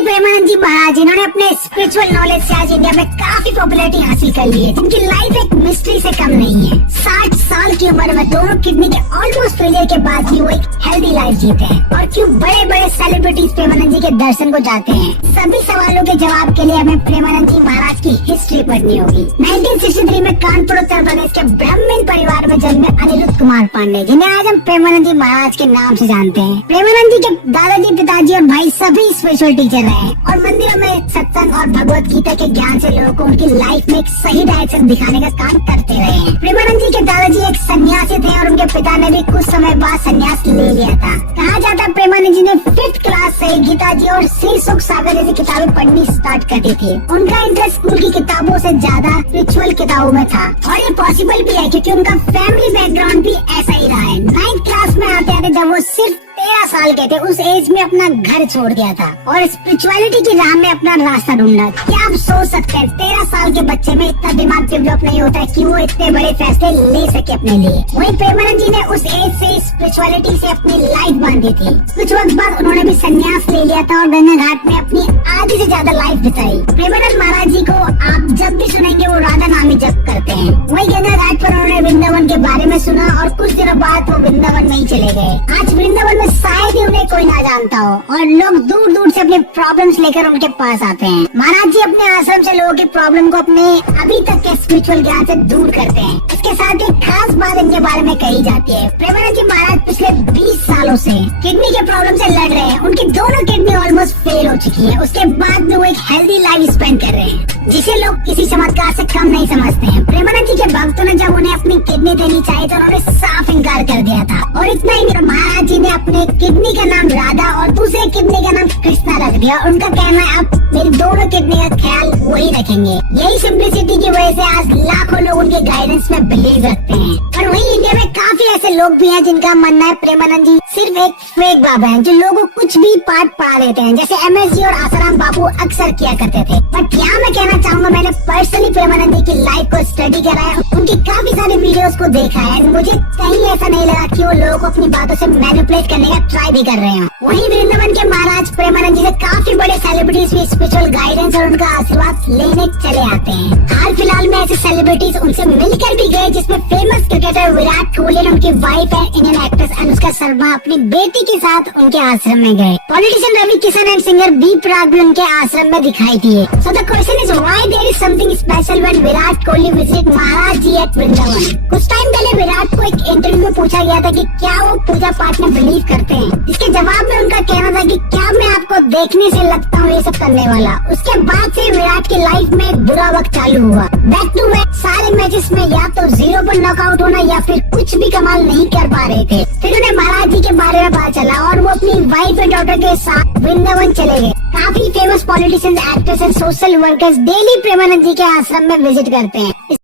प्रेमानंद जी महाराज, इन्होंने अपने spiritual knowledge से आज इंडिया में काफी पॉपुलैरिटी हासिल कर ली है। इनकी लाइफ एक मिस्ट्री से कम नहीं है। 60 साल की उम्र में दोनों किडनी के ऑलमोस्ट फेलियर के बाद भी वो एक हेल्दी लाइफ जीते हैं। और क्यों बड़े बड़े सेलिब्रिटीज प्रेमानंद जी के दर्शन को जाते हैं। सभी सवालों के जवाब के लिए हमें प्रेमानंद जी महाराज की हिस्ट्री पढ़नी होगी। 1963 में कानपुर उत्तर प्रदेश के ब्राह्मण परिवार में जन्मे अनिरुद्ध कुमार पांडे, जिन्हें आज हम प्रेमानंद जी महाराज के नाम से जानते हैं। प्रेमानंद जी के दादाजी, पिताजी और भाई सभी स्पिरिचुअल टीचर रहे और मंदिरों में सत्संग और भगवत गीता के ज्ञान से लोगों को उनकी लाइफ में एक सही डायरेक्शन दिखाने का काम करते रहे हैं। प्रेमानंद जी के दादाजी एक सन्यासी थे और उनके पिता ने भी कुछ समय बाद सन्यास ले लिया था। कहा जाता है प्रेमानंद जी ने 5th क्लास से गीता जी और श्री सुख सागर जैसी किताबें पढ़नी स्टार्ट कर दी थी। उनका इंटरेस्ट स्कूल की किताबों से ज्यादा स्पिरिचुअल किताबों में था और ये पॉसिबल भी है क्योंकि उनका फैमिली बैकग्राउंड भी ऐसा ही रहा है। 9th क्लास में आते आते जब वो सिर्फ 13 साल के थे, उस एज में अपना घर छोड़ दिया था और स्पिरिचुअलिटी की राह में अपना रास्ता ढूंढा। क्या आप सोच सकते हैं 13 साल के बच्चे में इतना दिमाग डेवलप नहीं होता है कि वो इतने बड़े फैसले ले सके अपने लिए। वहीं प्रेमानंद जी ने उस एज से स्पिरिचुअलिटी से अपनी लाइफ बांधी थी। कुछ वक्त बाद उन्होंने भी संन्यास ले लिया था और गंगा घाट में अपनी आधी से ज्यादा लाइफ बिताई। प्रेमानंद महाराज जी को आप जब भी सुनेंगे वो राधा नाम ही जप करते हैं। वहीं गंगा घाट पर उन्होंने वृंदावन के बारे में सुना और कुछ दिनों बाद वो वृंदावन में ही चले गए। आज वृंदावन में शायद ही उन्हें कोई ना जानता हो और लोग दूर दूर से अपने प्रॉब्लम्स लेकर उनके पास आते हैं। महाराज जी अपने आश्रम से लोगों की प्रॉब्लम को अपने अभी तक के स्पिरिचुअल ज्ञान से दूर करते हैं। इसके साथ एक खास बात इनके बारे में कही जाती है। प्रेमानंद जी महाराज पिछले 20 सालों से किडनी के प्रॉब्लम से लड़ रहे हैं। उनकी दोनों किडनी ऑलमोस्ट फेल हो चुकी है। उसके बाद में वो एक हेल्दी लाइफ स्पेंड कर रहे हैं, जिसे लोग किसी चमत्कार से कम नहीं समझते हैं। प्रेमानंद जी के भक्तों ने जब उन्हें अपनी किडनी देनी चाहिए तो उन्होंने साफ इनकार कर दिया था। और इतना ही नहीं, महाराज जी ने अपने किडनी का नाम राधा और दूसरे किडनी का नाम कृष्णा रख दिया। उनका कहना है अब मेरी दोनों किडनी का ख्याल वही रखेंगे। यही सिंप्लिसिटी की वजह से आज लाखों लोग उनके गाइडेंस में बिलीव रखते हैं। और वहीं इंडिया में काफी ऐसे लोग भी हैं जिनका मानना है प्रेमानंद जी सिर्फ एक फेक बाबा है, जो लोगों को कुछ भी पाठ पढ़ा देते हैं, जैसे MS जी और आसाराम बापू अक्सर किया करते थे। बट यहाँ मैं कहना चाहूँगा, मैंने पर्सनली प्रेमानंद जी की लाइफ को स्टडी करा है, उनकी काफी सारी वीडियोस को देखा है। मुझे कहीं ऐसा नहीं लगा कि वो लोगों को अपनी बातों से मैनिपुलेट करने का ट्राई भी कर रहे हैं। वहीं वृंदावन के महाराज प्रेमानंद जी से काफी बड़े सेलिब्रिटीज भी स्पिरिचुअल गाइडेंस और उनका आशीर्वाद लेने चले आते हैं। हाल फिलहाल में ऐसे सेलिब्रिटीज उनसे मिलकर भी गए, जिसमें फेमस क्रिकेटर विराट कोहली, उनकी वाइफ है इंडियन एक्ट्रेस अनुष्का शर्मा अपनी बेटी के साथ उनके आश्रम में गए। Politician Ravi Kishan and singer B Praak भी उनके आश्रम में दिखाई दिए। So the question is why there is something special when Virat Kohli visit Maharaj ji at Vrindavan. कुछ टाइम पहले विराट को एक इंटरव्यू में पूछा गया था कि क्या वो पूजा पाठ में बिलीव करते हैं। इसके जवाब में उनका कहना था कि क्या मैं आपको देखने से लगता हूँ ये सब करने वाला। उसके बाद से विराट की लाइफ में एक बुरा वक्त चालू हुआ। बैक टू बैक सारे मैचेस में या तो 0 पर नॉकआउट होना या फिर कुछ भी कमाल नहीं कर पा रहे थे। फिर उन्हें महाराज जी के बारे में पता चला और वो अपनी वाइफ और डॉटर के साथ वृंदावन चले गए। काफी famous politicians, actors and social workers daily Premanand ji के आश्रम में विजिट करते हैं।